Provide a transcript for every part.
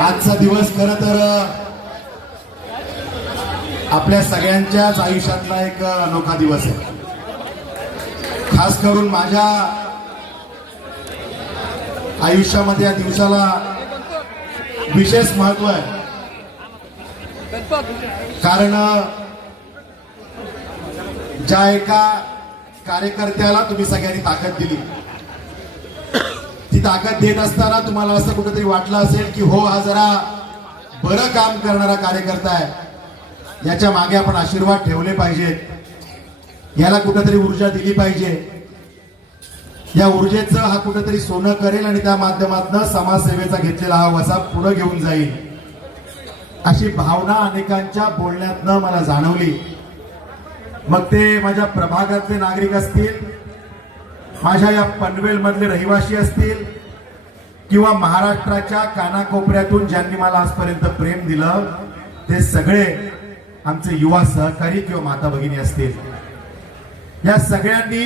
आजचा दिवस खरं तर आपल्या सगळ्यांच्याच आयुष्यातला एक अनोखा दिवस आहे. खास करून माझ्या आयुष्यामध्ये या दिवसाला विशेष महत्व आहे. कारण ज्या एका कार्यकर्त्याला तुम्ही सगळ्यांनी ताकद दिली, ती ताकद देत असताना तुम्हाला असं कुठेतरी वाटलं असेल की हो, हा जरा बरं काम करणारा कार्यकर्ता आहे, याच्या मागे आपण आशीर्वाद ठेवले पाहिजेत, याला कुठेतरी ऊर्जा दिली पाहिजे, या ऊर्जेचं हा कुठेतरी सोनं करेल आणि त्या माध्यमातून समाजसेवेचा घेतलेला हा वसा पुढे घेऊन जाईल, अशी भावना अनेकांच्या बोलण्यातनं मला जाणवली. मग ते माझ्या प्रभागातले नागरिक असतील, माझ्या या पनवेल मधले रहिवासी असतील, किंवा महाराष्ट्राच्या कानाकोपऱ्यातून ज्यांनी मला आजपर्यंत प्रेम दिलं, ते सगळे आमचे युवा सहकारी किंवा माता भगिनी असतील. या सगळ्यांनी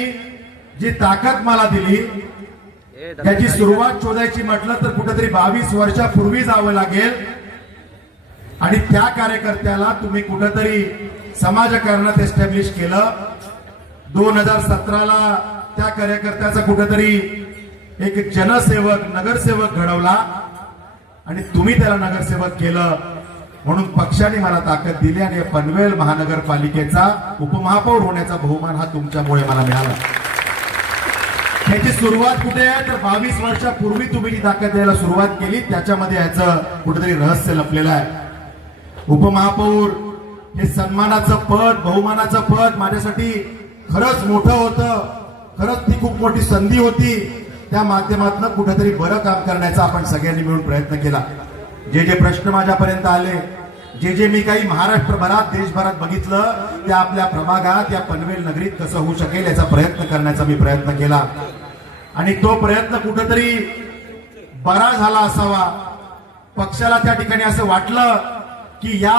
जी ताकद मला दिली, त्याची सुरुवात शोधायची म्हटलं तर कुठेतरी 22 वर्षापूर्वी जावं लागेल. आणि त्या कार्यकर्त्याला तुम्ही कुठेतरी समाजकारणात एस्टॅब्लिश केलं. 2017ला त्या कार्यकर्त्याचा कुठेतरी एक जनसेवक, नगरसेवक घडवला आणि तुम्ही त्याला नगरसेवक केलं. म्हणून पक्षाने मला ताकद दिली आणि पनवेल महानगरपालिकेचा उपमहापौर होण्याचा बहुमान हा तुमच्यामुळे मला मिळाला. याची सुरुवात कुठे आहे तर 22 वर्षापूर्वी तुम्ही जी ताकद द्यायला सुरुवात केली, त्याच्यामध्ये याचं कुठेतरी रहस्य लपलेलं आहे. उपमहापौर हे सन्मानाचं पद, बहुमानाचं पद माझ्यासाठी खरंच मोठं होतं. खरंच ती खूप मोठी संधी होती. त्या माध्यमातून कुठेतरी बरं काम करण्याचा आपण सगळ्यांनी मिळून प्रयत्न केला. जे जे प्रश्न माझ्यापर्यंत आले, जे जे मी काही महाराष्ट्रभरात, देशभरात बघितलं, त्या आपल्या प्रभागात, या पनवेल नगरीत कसं होऊ शकेल याचा प्रयत्न करण्याचा मी प्रयत्न केला. आणि तो प्रयत्न कुठेतरी बरा झाला असावा. पक्षाला त्या ठिकाणी असं वाटलं की या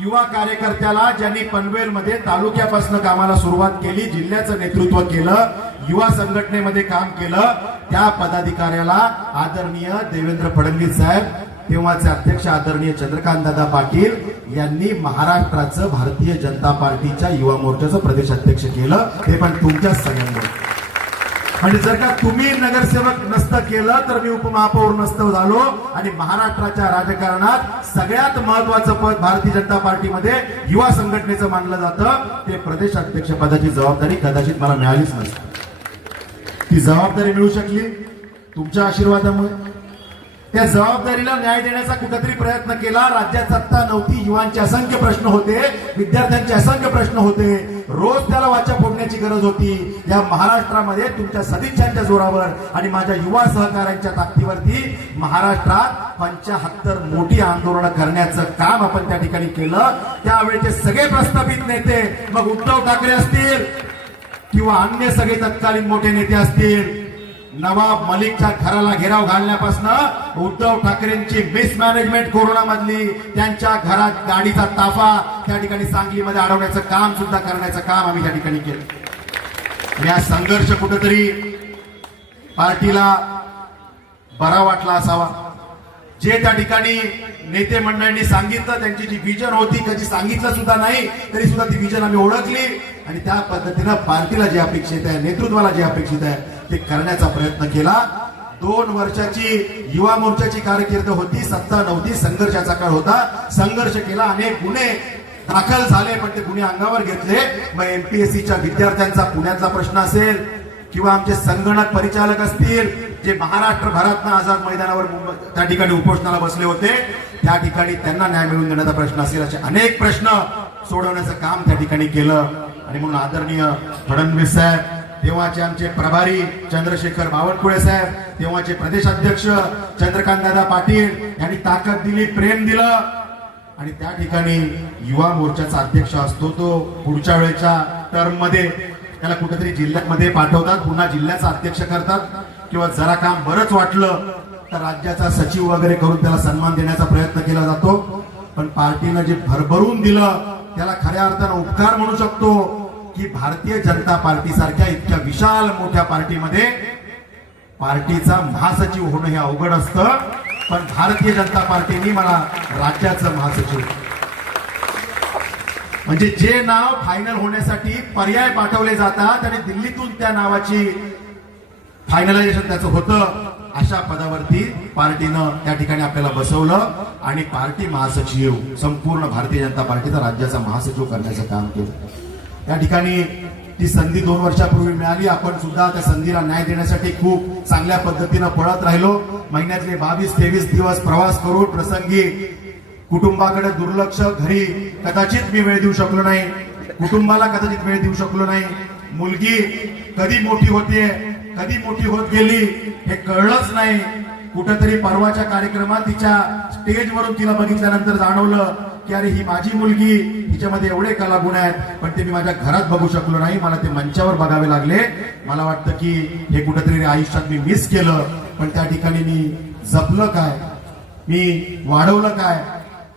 युवा कार्यकर्त्याला, ज्यांनी पनवेलमध्ये तालुक्यापासून कामाला सुरुवात केली, जिल्ह्याचं नेतृत्व केलं, युवा संघटनेमध्ये काम केलं, त्या पदाधिकाऱ्याला आदरणीय देवेंद्र फडणवीस साहेब, तेव्हाचे अध्यक्ष आदरणीय चंद्रकांतदादा पाटील यांनी महाराष्ट्राचं भारतीय जनता पार्टीच्या युवा मोर्चाचं प्रदेश अध्यक्ष केलं. ते पण तुमच्याच सगळ्यांमुळे. म्हणजे जर का तुम्ही नगरसेवक नसतं केलं तर मी उपमहापौर नसतो झालो आणि महाराष्ट्राच्या राजकारणात सगळ्यात महत्वाचं पद भारतीय जनता पार्टीमध्ये युवा संघटनेचं मानलं जातं, ते प्रदेश अध्यक्ष पदाची जबाबदारी कदाचित मला मिळालीच नसती. ती जबाबदारी मिळू शकली तुमच्या आशीर्वादामुळे. त्या जबाबदारीला न्याय देण्याचा कुठेतरी प्रयत्न केला. राज्यात सत्ता नव्हती, युवांचे असंख्य प्रश्न होते, विद्यार्थ्यांचे असंख्य प्रश्न होते, रोज त्याला वाचा फोडण्याची गरज होती. या महाराष्ट्रामध्ये तुमच्या सदिच्छांच्या जोरावर आणि माझ्या युवा सहकाऱ्यांच्या ताकदीवरती महाराष्ट्रात 75 मोठी आंदोलनं करण्याचं काम आपण त्या ठिकाणी केलं. त्यावेळेचे सगळे प्रस्थापित नेते, मग उद्धव ठाकरे असतील किंवा अन्य सगळे तत्कालीन मोठे नेते असतील, नवाब मलिकच्या घराला घेराव घालण्यापासून उद्धव ठाकरेंची मिसमॅनेजमेंट कोरोनामधली, त्यांच्या घरात गाडीचा ताफा त्या ठिकाणी सांगलीमध्ये अडवण्याचं काम सुद्धा करण्याचं काम आम्ही त्या ठिकाणी केलं. या संघर्ष कुठेतरी पार्टीला बरा वाटला असावा. जे त्या ठिकाणी नेते मंडळींनी सांगितलं, त्यांची जी विजन होती, कधी सांगितलं सुद्धा नाही तरी सुद्धा ती विजन आम्ही ओळखली आणि त्या पद्धतीनं पार्टीला जे अपेक्षित आहे, नेतृत्वाला जे अपेक्षित आहे ते करण्याचा प्रयत्न केला. 2 वर्षाची युवा मोर्चाची कारकीर्द होती, सत्ता नव्हती, संघर्षाचा काळ होता. संघर्ष केला, अनेक गुन्हे दाखल झाले, पण ते गुन्हे अंगावर घेतले. मग एमपीएससीच्या विद्यार्थ्यांचा पुण्यातला प्रश्न असेल किंवा आमचे संगणक परिचालक असतील, जे महाराष्ट्रभरातनं आझाद मैदानावर त्या ठिकाणी उपोषणाला बसले होते, त्या ठिकाणी त्यांना न्याय मिळवून देण्याचा प्रश्न असेल, असे अनेक प्रश्न सोडवण्याचं काम त्या ठिकाणी केलं. आणि म्हणून आदरणीय फडणवीस साहेब, तेव्हाचे आमचे प्रभारी चंद्रशेखर बावनकुळे साहेब, तेव्हाचे प्रदेशाध्यक्ष चंद्रकांतदादा पाटील यांनी ताकद दिली, प्रेम दिलं. आणि त्या ठिकाणी युवा मोर्चाचा अध्यक्ष असतो तो पुढच्या वेळेच्या टर्म मध्ये त्याला कुठेतरी जिल्ह्यामध्ये पाठवतात, पुन्हा जिल्ह्याचा अध्यक्ष करतात, किंवा जरा काम बरंच वाटलं तर राज्याचा सचिव वगैरे करून त्याला सन्मान देण्याचा प्रयत्न केला जातो. पण पार्टीनं जे भरभरून दिलं त्याला खऱ्या अर्थानं उपकार म्हणू शकतो की भारतीय जनता पार्टी सारख्या इतक्या विशाल मोठ्या पार्टीमध्ये पार्टीचा महासचिव होणं हे अवघड असतं. पण भारतीय जनता पार्टीने मला राज्याचं महासचिव, म्हणजे जे नाव फायनल होण्यासाठी पर्याय पाठवले जातात आणि दिल्लीतून त्या नावाची फायनलायझेशन त्याचं होतं, अशा पदावरती पार्टीनं त्या ठिकाणी आपल्याला बसवलं आणि पार्टी महासचिव, संपूर्ण भारतीय जनता पार्टीचा राज्याचा महासचिव करण्याचं काम केलं. त्या ठिकाणी ती संधी 2 वर्षापूर्वी मिळाली. आपण सुद्धा त्या संधीला न्याय देण्यासाठी खूप चांगल्या पद्धतीनं पळत राहिलो. महिन्यातले 22-23 दिवस प्रवास करून प्रसंगी कुटुंबाकडे दुर्लक्ष, घरी कदाचित मी वेळ देऊ शकलो नाही, कुटुंबाला कदाचित वेळ देऊ शकलो नाही. मुलगी कधी मोठी होतीये, कधी मोठी होत गेली हे कळलंच नाही. कुठेतरी परवाच्या कार्यक्रमात तिच्या स्टेजवरून तिला बघितल्यानंतर जाणवलं की अरे ही माझी मुलगी, हिच्यामध्ये एवढे कलागुण आहेत, पण ते मी माझ्या घरात बघू शकलो नाही, मला ते मंचावर बघावे लागले. मला वाटतं की हे कुठेतरी आयुष्यात मी मिस केलं. पण त्या ठिकाणी मी जपलं काय, मी वाढवलं काय,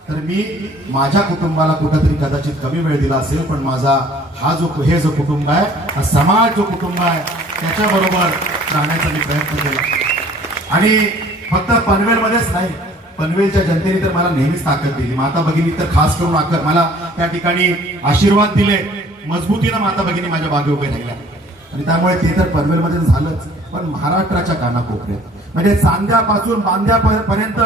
तर मी माझ्या कुटुंबाला कुठेतरी कदाचित कमी वेळ दिला असेल, पण माझा हे जो कुटुंब आहे, हा समाज जो कुटुंब आहे, त्याच्याबरोबर राहण्याचा मी प्रयत्न केला. आणि फक्त पनवेलमध्येच नाही, पनवेलच्या जनतेने तर मला नेहमीच ताकद दिली. माता भगिनी तर खास करून मला त्या ठिकाणी आशीर्वाद दिले, मजबूतीनं माता भगिनी माझ्या मागे उभे राहिल्या. आणि त्यामुळे ते तर पनवेलमध्ये झालंच, पण महाराष्ट्राच्या कानाकोपऱ्यात म्हणजे चांद्यापासून बांद्यापर्यंत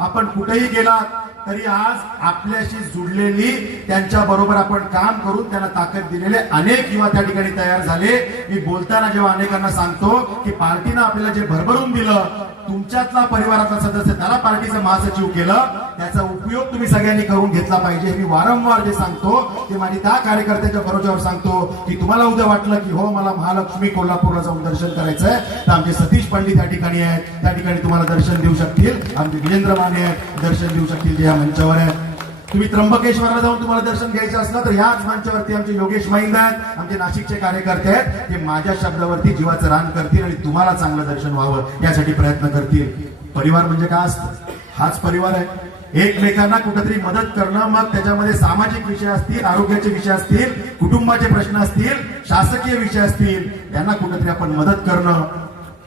आपण कुठेही गेलात तरी आज आपल्याशी जुडलेली, त्यांच्या बरोबर आपण काम करून त्यांना ताकद दिलेले अनेक युवा त्या ठिकाणी तयार झाले. मी बोलताना जेव्हा अनेकांना सांगतो की पार्टीनं आपल्याला जे भरभरून दिलं, तुमच्यातला परिवाराचा सदस्य त्याला पार्टीचं महासचिव केलं, त्याचा उपयोग तुम्ही सगळ्यांनी करून घेतला पाहिजे. हे मी वारंवार जे सांगतो ते माझी त्या कार्यकर्त्यांच्या भरोश्यावर सांगतो की तुम्हाला उद्या वाटलं की हो मला महालक्ष्मी कोल्हापूरला जाऊन दर्शन करायचंय, तर आमचे सतीश पंडित त्या ठिकाणी आहेत, त्या ठिकाणी तुम्हाला दर्शन देऊ शकतील. आमचे विजेंद्र माने आहेत, दर्शन देऊ शकतील, जे या मंचावर आहेत. तुम्ही त्र्यंबकेश्वरला जाऊन तुम्हाला दर्शन घ्यायचं असलं तर याच मंचावरती आमचे योगेश महिंद आहेत, आमचे नाशिकचे कार्यकर्ते आहेत, ते माझ्या शब्दावरती जीवाचं रान करतील आणि तुम्हाला चांगलं दर्शन व्हावं यासाठी प्रयत्न करतील. परिवार म्हणजे काय असतं? हाच परिवार आहे. एकमेकांना कुठेतरी मदत करणं, मग त्याच्यामध्ये सामाजिक विषय असतील, आरोग्याचे विषय असतील, कुटुंबाचे प्रश्न असतील, शासकीय विषय असतील, त्यांना कुठेतरी आपण मदत करणं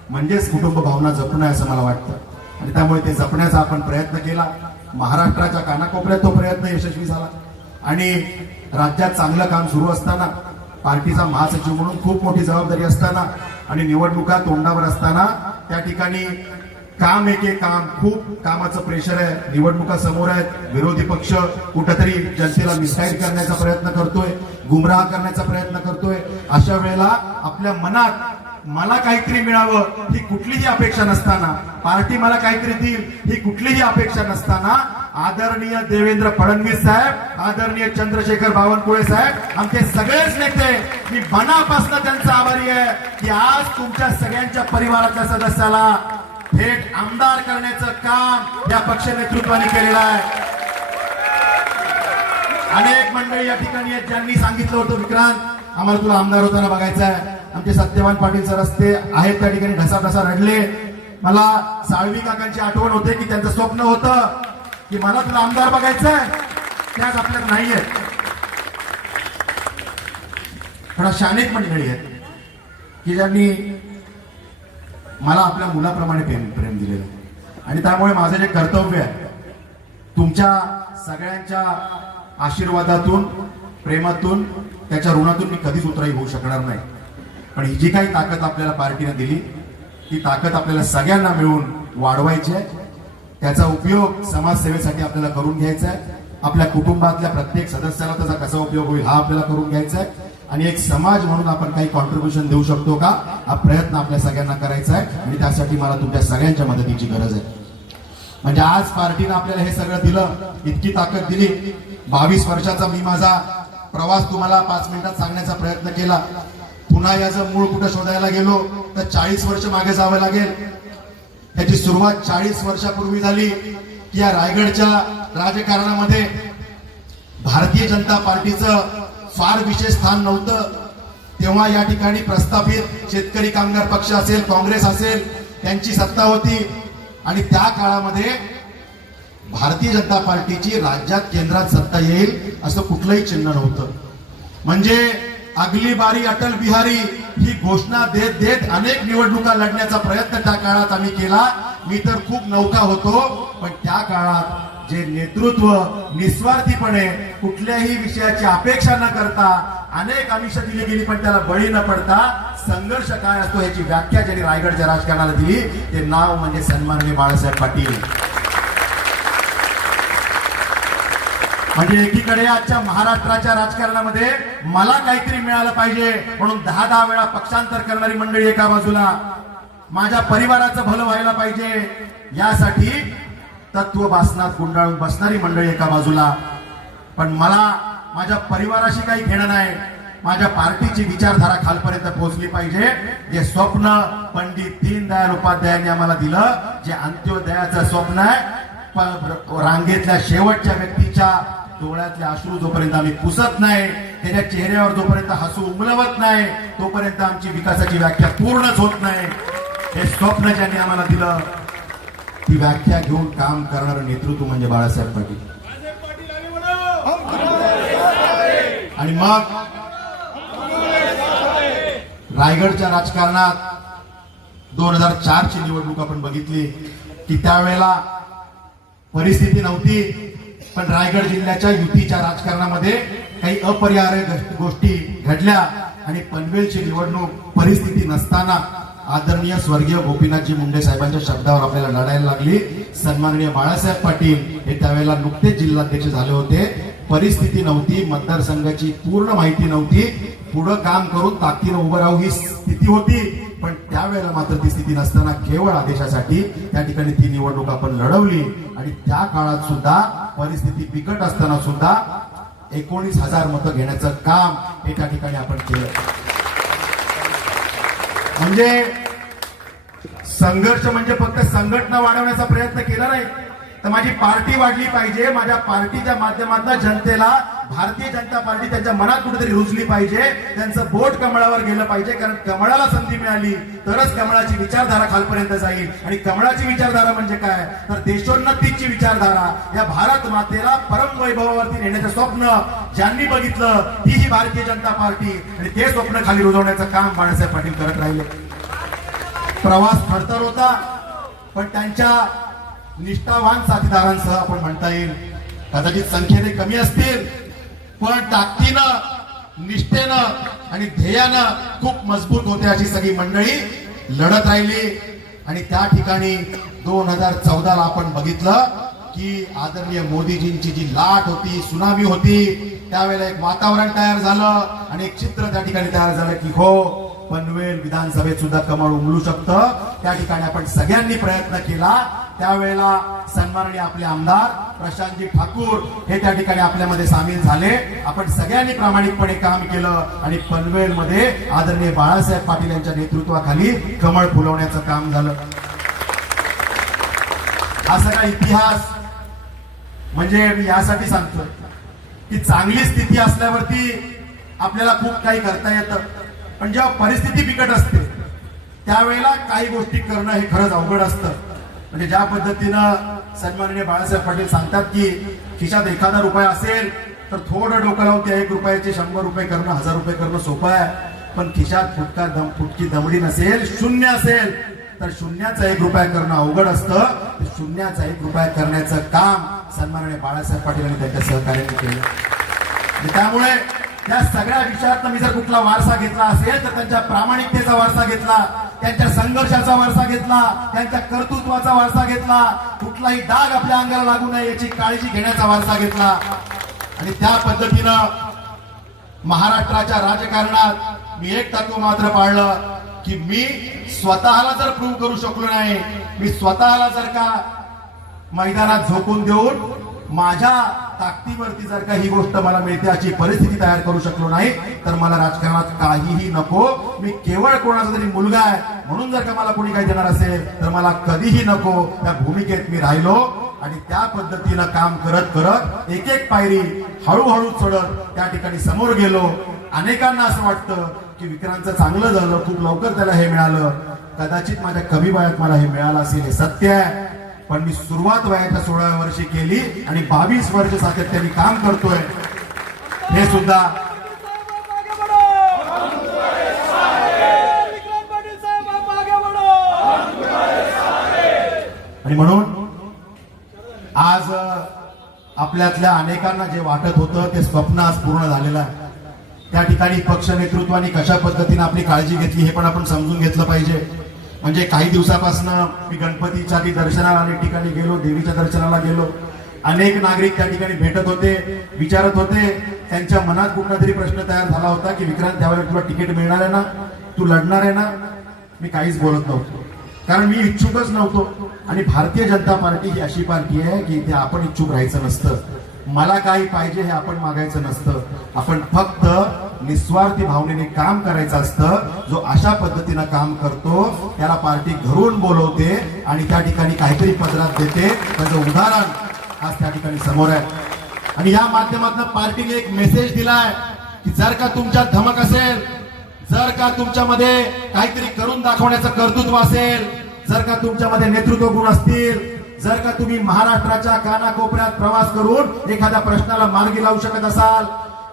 म्हणजेच कुटुंब भावना जपणं असं मला वाटतं. आणि त्यामुळे ते जपण्याचा आपण प्रयत्न केला. महाराष्ट्राच्या कानाकोपऱ्यात तो प्रयत्न यशस्वी झाला. आणि राज्यात चांगलं काम सुरू असताना, पार्टीचा महासचिव म्हणून खूप मोठी जबाबदारी असताना आणि निवडणुका तोंडावर असताना त्या ठिकाणी काम काम, खूप कामाचं प्रेशर आहे, निवडणुका समोर आहेत, विरोधी पक्ष कुठेतरी जनतेला मिसगाईड करण्याचा प्रयत्न करतोय, गुमराह करण्याचा प्रयत्न करतोय. अशा वेळेला आपल्या मनात मला काहीतरी मिळावं ही कुठलीही अपेक्षा नसताना, पार्टी मला काहीतरी देईल ही कुठलीही अपेक्षा नसताना, आदरणीय देवेंद्र फडणवीस साहेब, आदरणीय चंद्रशेखर बावनकुळे साहेब, आमचे सगळेच नेते, मी मनापासून त्यांचा आभारी आहे की आज तुमच्या सगळ्यांच्या परिवाराच्या सदस्याला थेट आमदार करण्याचं काम या पक्ष नेतृत्वाने केलेलं आहे. अनेक मंडळी या ठिकाणी आहेत ज्यांनी सांगितलं होतं विक्रांत आम्हाला तुला आमदार होताना बघायचं आहे. आमचे सत्यवान पाटील सर रस्ते आहेत त्या ठिकाणी ढसाढसा रडले. मला साळवी काकांची आठवण होते की त्यांचं स्वप्न होतं की मला तुला आमदार बघायचंय, त्याच आपल्याला नाहीये. थोडा शानेक मंडळी आहेत की ज्यांनी मला आपल्या मुलाप्रमाणे प्रेम दिलेलं. आणि त्यामुळे माझं जे कर्तव्य आहे, तुमच्या सगळ्यांच्या आशीर्वादातून, प्रेमातून, त्याच्या ऋणातून मी कधीच उतराई होऊ शकणार नाही. पण ही जी काही ताकद आपल्याला पार्टीने दिली, ती ताकद आपल्याला सगळ्यांना मिळून वाढवायची आहे. त्याचा उपयोग समाजसेवेसाठी आपल्याला करून घ्यायचा आहे. आपल्या कुटुंबातल्या प्रत्येक सदस्याला त्याचा कसा उपयोग होईल हा आपल्याला करून घ्यायचा आहे. आणि एक समाज म्हणून आपण काही कॉन्ट्रीब्युशन देऊ शकतो का, हा प्रयत्न आपल्या सगळ्यांना करायचा आहे. आणि त्यासाठी मला तुमच्या सगळ्यांच्या मदतीची गरज आहे. म्हणजे आज पार्टीने आपल्याला हे सगळं दिलं, इतकी ताकद दिली. 22 वर्षाचा मी माझा प्रवास तुम्हाला 5 मिनिटात सांगण्याचा प्रयत्न केला. पुन्हा याचं मूळ कुठं शोधायला गेलो तर 40 वर्ष मागे जावं लागेल. याची सुरुवात 40 वर्षापूर्वी झाली की या रायगडच्या राजकारणामध्ये भारतीय जनता पार्टीचं फार विशेष स्थान नव्हतं. तेव्हा या ठिकाणी प्रस्थापित शेतकरी कामगार पक्ष असेल, काँग्रेस असेल, त्यांची सत्ता होती. आणि त्या काळामध्ये भारतीय जनता पार्टीची राज्यात, केंद्रात सत्ता येईल असं कुठलंही चिन्ह नव्हतं. म्हणजे अगली बारी अटल बिहारी ही घोषणा देत देत अनेक निवडणुका लढण्याचा प्रयत्न त्या काळात आम्ही केला. मी तर खूप नौका होतो, पण त्या काळात जे नेतृत्व निस्वार्थीपणे कुठल्याही विषयाची अपेक्षा न करता अनेक आमिष दिली गेली पण त्याला बळी न पडता संघर्ष काय असतो याची व्याख्या ज्यांनी रायगडच्या राजकारणाला दिली ते नाव म्हणजे सन्माननीय बाळासाहेब पाटील. म्हणजे एकीकडे आजच्या महाराष्ट्राच्या राजकारणामध्ये मला काहीतरी मिळालं पाहिजे म्हणून 10 वेळा पक्षांतर करणारी मंडळी एका बाजूला, माझ्या परिवाराचं भलं व्हायला पाहिजे यासाठी तत्व भासनात गुंडाळून बसणारी मंडळी एका बाजूला. पण मला माझ्या परिवाराशी काही घेणं नाही, माझ्या पार्टीची विचारधारा खालपर्यंत पोहोचली पाहिजे. जे स्वप्न पंडित दीनदयाळ उपाध्यायांनी आम्हाला दिलं, जे अंत्योदयाचं स्वप्न आहे, रांगेतल्या शेवटच्या व्यक्तीच्या डोळ्यातले अश्रू जोपर्यंत आम्ही पुसत नाही, त्याच्या चेहऱ्यावर जोपर्यंत हसू उमलवत नाही, तोपर्यंत आमची विकासाची व्याख्या पूर्णच होत नाही. हे स्वप्न ज्यांनी आम्हाला दिलं ती व्याख्या घेऊन काम करणारं नेतृत्व म्हणजे बाळासाहेब पाटील. आणि मग रायगडच्या राजकारणात 2004 ची निवडणूक आपण बघितली की त्यावेळेला परिस्थिती नव्हती, पण रायगड जिल्ह्याच्या युतीच्या राजकारणामध्ये काही अपरिहार्य गोष्टी घडल्या आणि पनवेलची निवडणूक परिस्थिती नसताना आदरणीय स्वर्गीय गोपीनाथजी मुंडे साहेबांच्या शब्दावर आपल्याला लढायला लागली. सन्माननीय बाळासाहेब पाटील हे त्यावेळेला नुकतेच जिल्हाध्यक्ष झाले होते. परिस्थिती नव्हती, मतदारसंघाची पूर्ण माहिती नव्हती, पुढं काम करून ताकदीनं उभं राहू ही स्थिती होती. पण त्यावेळेला मात्र ती स्थिती नसताना केवळ आदेशासाठी त्या ठिकाणी ती निवडणूक आपण लढवली. आणि त्या काळात सुद्धा परिस्थिती बिकट असताना सुद्धा 19,000 मतं घेण्याचं काम हे त्या ठिकाणी आपण केलं. म्हणजे संघर्ष म्हणजे फक्त संघटना वाढवण्याचा प्रयत्न केला नाही, तर माझी पार्टी वाढली पाहिजे. माझ्या पार्टीच्या माध्यमातून जनतेला भारतीय जनता पार्टी त्यांच्या मनात कुठेतरी रुजली पाहिजे, त्यांचं बोट कमळावर गेलं पाहिजे. कारण कमळाला संधी मिळाली तरच कमळाची विचारधारा खालपर्यंत जाईल. आणि कमळाची विचारधारा म्हणजे काय, तर देशोन्नतीची विचारधारा. या भारत मातेला परम वैभवावरती नेण्याचं स्वप्न ज्यांनी बघितलं ती ही भारतीय जनता पार्टी, आणि ते स्वप्न खाली रुजवण्याचं काम बाळासाहेब पाटील करत राहिले. प्रवास खडतर होता, पण त्यांच्या निष्ठावान साथीदारांसह आपण म्हणता येईल, कदाचित संख्येने कमी असतील पण ताकदीनं निष्ठेनं आणि ध्येयानं खूप मजबूत होते अशी सगळी मंडळी लढत राहिली. आणि त्या ठिकाणी 2014ला आपण बघितलं की आदरणीय मोदीजींची जी लाट होती, सुनामी होती, त्यावेळेला एक वातावरण तयार झालं आणि एक चित्र त्या ठिकाणी तयार झालं की हो, पनवेल विधानसभेत सुद्धा कमळ उमलू शकतं. त्या ठिकाणी आपण सगळ्यांनी प्रयत्न केला. त्यावेळेला सन्माननीय आपले आमदार प्रशांतजी ठाकूर हे त्या ठिकाणी आपल्यामध्ये सामील झाले. आपण सगळ्यांनी प्रामाणिकपणे काम केलं आणि पनवेलमध्ये आदरणीय बाळासाहेब पाटील यांच्या नेतृत्वाखाली कमळ फुलवण्याचं काम झालं. हा सगळा इतिहास म्हणजे मी यासाठी सांगतो की चांगली स्थिती असल्यावरती आपल्याला खूप काही करता येतं, पण जेव्हा परिस्थिती बिकट असते त्यावेळेला काही गोष्टी करणं हे खरंच अवघड असतं. म्हणजे ज्या पद्धतीनं सन्माननीय बाळासाहेब पाटील सांगतात की खिशात 1,000 रुपये असेल तर थोडं डोकं लावून त्या 1 रुपयाचे 100 रुपये करणं, 1000 रुपये करणं सोपं आहे. पण खिशात फुटकी दमडी नसेल, शून्य असेल तर शून्याचा 1 रुपया करणं अवघड असतं. शून्याचा 1 रुपया करण्याचं काम सन्माननीय बाळासाहेब पाटील आणि त्यांच्या सहकार्याने केलं. त्यामुळे या सगळ्या विषयात मी जर कुठला वारसा घेतला असेल तर त्यांच्या प्रामाणिकतेचा वारसा घेतला, त्यांच्या संघर्षाचा वारसा घेतला, त्यांच्या कर्तृत्वाचा वारसा घेतला, कुठलाही डाग आपल्या अंगाला लागू नये याची काळजी घेण्याचा वारसा घेतला. आणि त्या पद्धतीनं महाराष्ट्राच्या राजकारणात मी एक तत्व मात्र पाळलं की मी स्वतःला जर प्रूव्ह करू शकलो नाही, मी स्वतःला जर का मैदानात झोकून देऊन माझ्या ताकदीवरती जर का ही गोष्ट मला मिळते अशी परिस्थिती तयार करू शकलो नाही तर मला राजकारणात काहीही नको. मी केवळ कोणाचा तरी मुलगा आहे म्हणून जर का मला कोणी काही देणार असेल तर मला कधीही नको, त्या भूमिकेत मी राहिलो. आणि त्या पद्धतीनं काम करत करत एक एक पायरी हळूहळू चढत त्या ठिकाणी समोर गेलो. अनेकांना असं वाटतं की विक्रांतचं चांगलं झालं, खूप लवकर त्याला हे मिळालं. कदाचित माझ्या कमी वयात मला हे मिळालं असेल, हे सत्य आहे. पण मी सुरुवात वयाच्या 16व्या वर्षी केली आणि 22 वर्ष सातत्याने काम करतोय. हे सुद्धा आणि म्हणून आज आपल्यातल्या अनेकांना जे वाटत होतं ते स्वप्न आज पूर्ण झालेलं आहे. त्या ठिकाणी पक्ष नेतृत्वाने कशा पद्धतीने आपली काळजी घेतली हे पण आपण समजून घेतलं पाहिजे. म्हणजे काही दिवसापासून मी गणपतीच्या आधी दर्शनाला अनेक ठिकाणी गेलो, देवीच्या दर्शनाला गेलो. अनेक नागरिक त्या ठिकाणी भेटत होते, विचारत होते. त्यांच्या मनात कुठला तरी प्रश्न तयार झाला होता की विक्रांत त्यावेळेला तुला तिकीट मिळणार आहे ना, तू लढणार आहे ना. मी काहीच बोलत नव्हतो, कारण मी इच्छुकच नव्हतो. आणि भारतीय जनता पार्टी ही अशी पार्टी आहे की इथे आपण इच्छुक राहायचं नसतं. मला काही पाहिजे हे आपण मागायचं नसतं. आपण फक्त निस्वार्थी भावनेने काम करायचं असतं. जो अशा पद्धतीनं काम करतो त्याला पार्टी घरून बोलवते आणि त्या ठिकाणी काहीतरी पदरात देते. त्याचं उदाहरण आज त्या ठिकाणी समोर आहे. आणि या माध्यमातून पार्टीने एक मेसेज दिलाय की जर का तुमच्यात धमक असेल, जर का तुमच्यामध्ये काहीतरी करून दाखवण्याचं कर्तृत्व असेल, जर का तुमच्यामध्ये नेतृत्व गुण असतील, जर का तुम्ही महाराष्ट्राच्या कानाकोपऱ्यात प्रवास करून एखाद्या प्रश्नाला मार्गी लावू शकत असाल,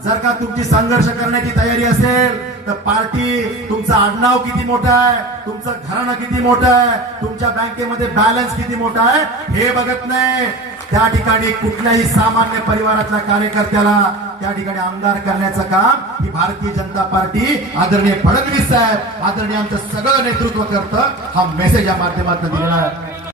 जर का तुमची संघर्ष करण्याची तयारी असेल, तर पार्टी तुमचं आडनाव किती मोठं आहे, तुमचं घराणं किती मोठं आहे, तुमच्या बँकेमध्ये बॅलन्स किती मोठा आहे हे बघत नाही. त्या ठिकाणी कुठल्याही सामान्य परिवारातल्या कार्यकर्त्याला त्या ठिकाणी आमदार करण्याचं काम ही भारतीय जनता पार्टी आदरणीय फडणवीस साहेब, आदरणीय आमचं सगळं नेतृत्व करतं. हा मेसेज या माध्यमातून दिलेला आहे.